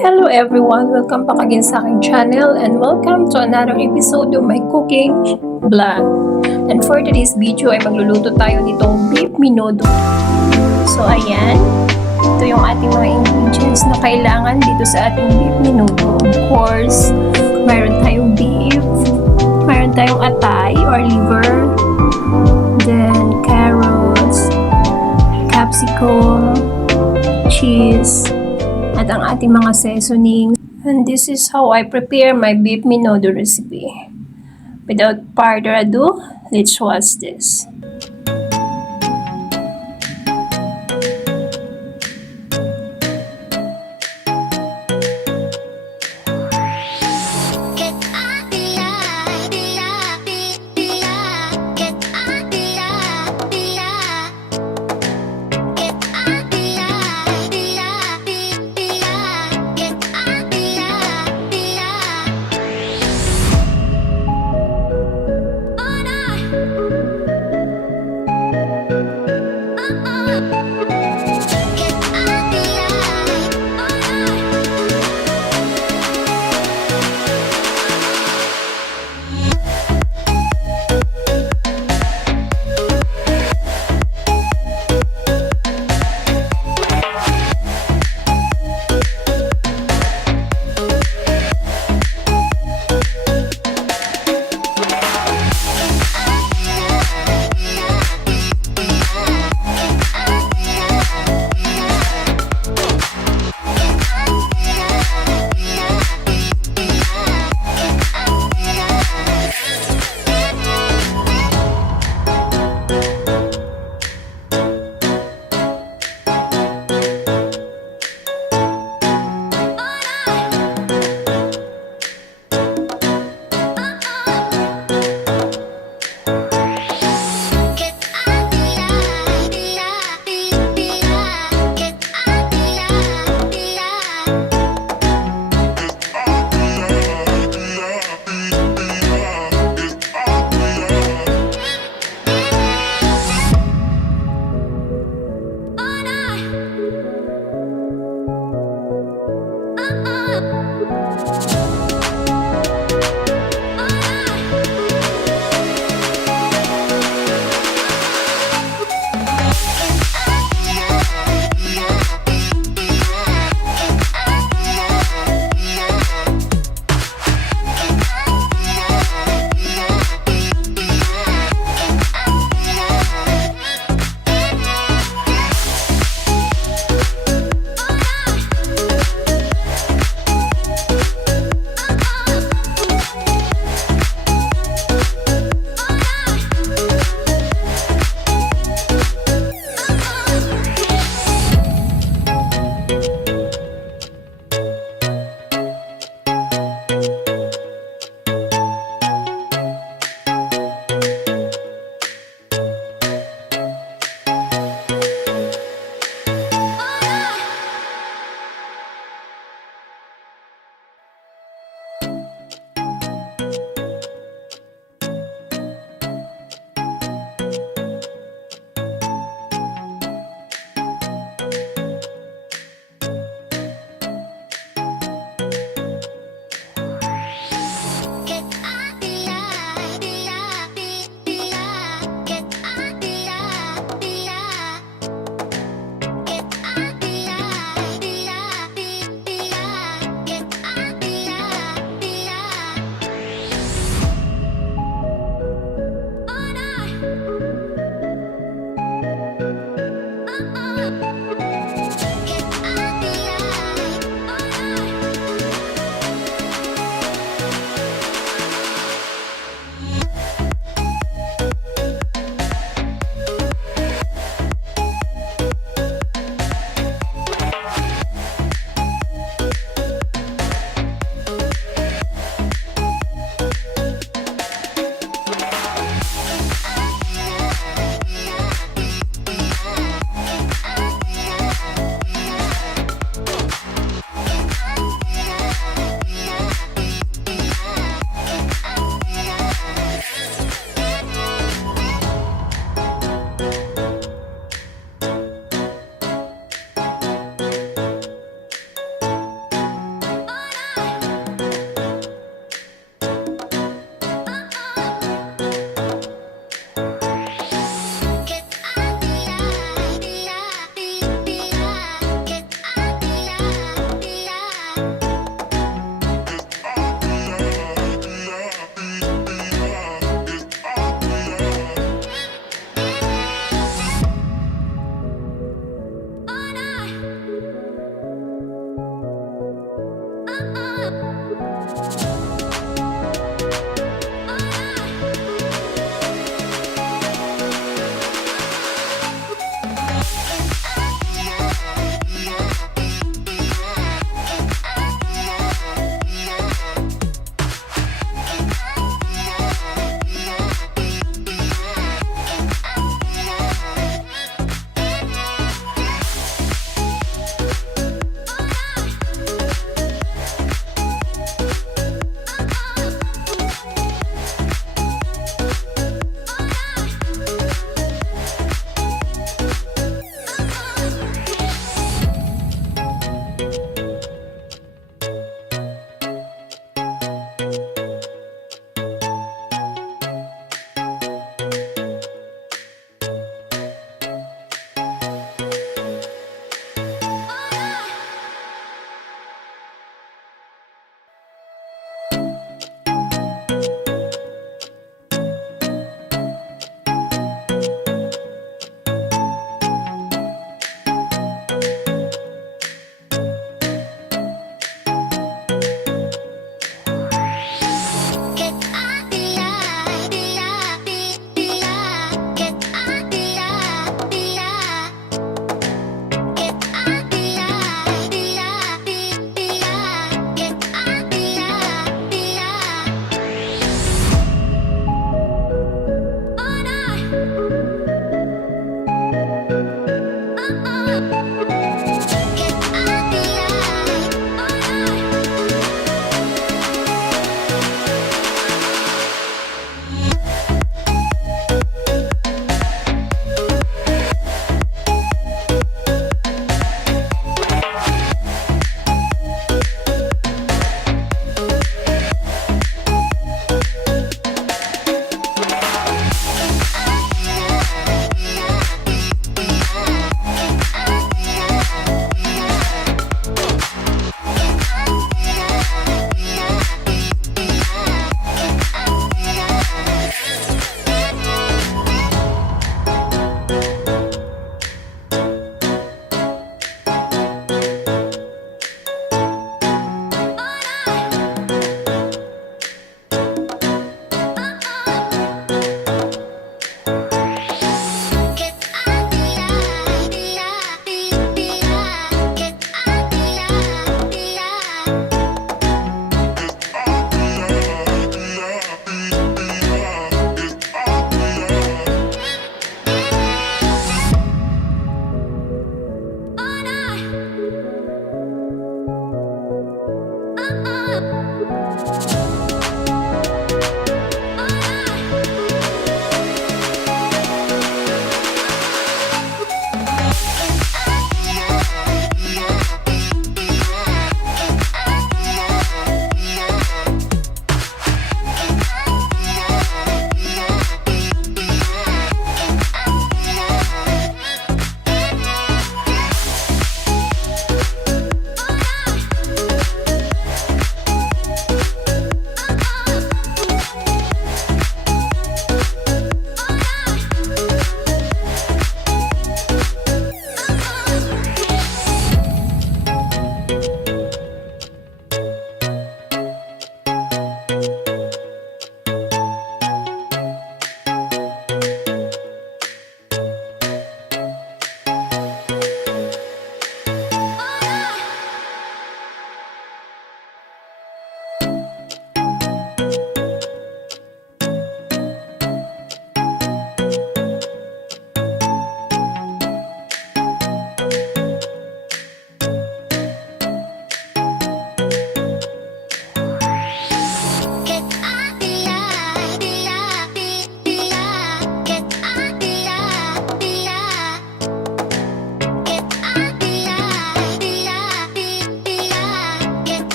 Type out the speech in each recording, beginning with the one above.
Hello everyone! Welcome back again sa aking channel and welcome to another episode of my cooking vlog. And for today's video ay magluluto tayo nitong beef menudo. So ayan, ito yung ating mga ingredients na kailangan dito sa ating beef menudo. Of course, mayroon tayong beef, mayroon tayong atay or liver, then carrots, capsicum, cheese, at ang ating mga seasoning. And this is how I prepare my beef menudo recipe. Without further ado, let's watch this.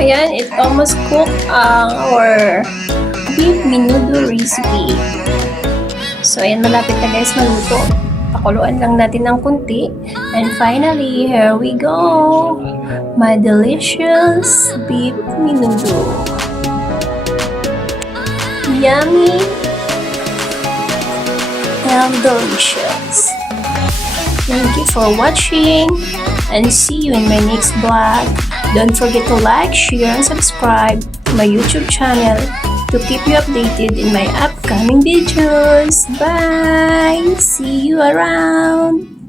ayan, it almost cooked our beef menudo recipe. So, ayan, malapit na guys maluto. Pakuluan lang natin ng kunti. And finally, here we go. My delicious beef menudo. Yummy and delicious. Thank you for watching and see you in my next vlog. Don't forget to like, share, and subscribe to my YouTube channel to keep you updated in my upcoming videos. Bye! See you around!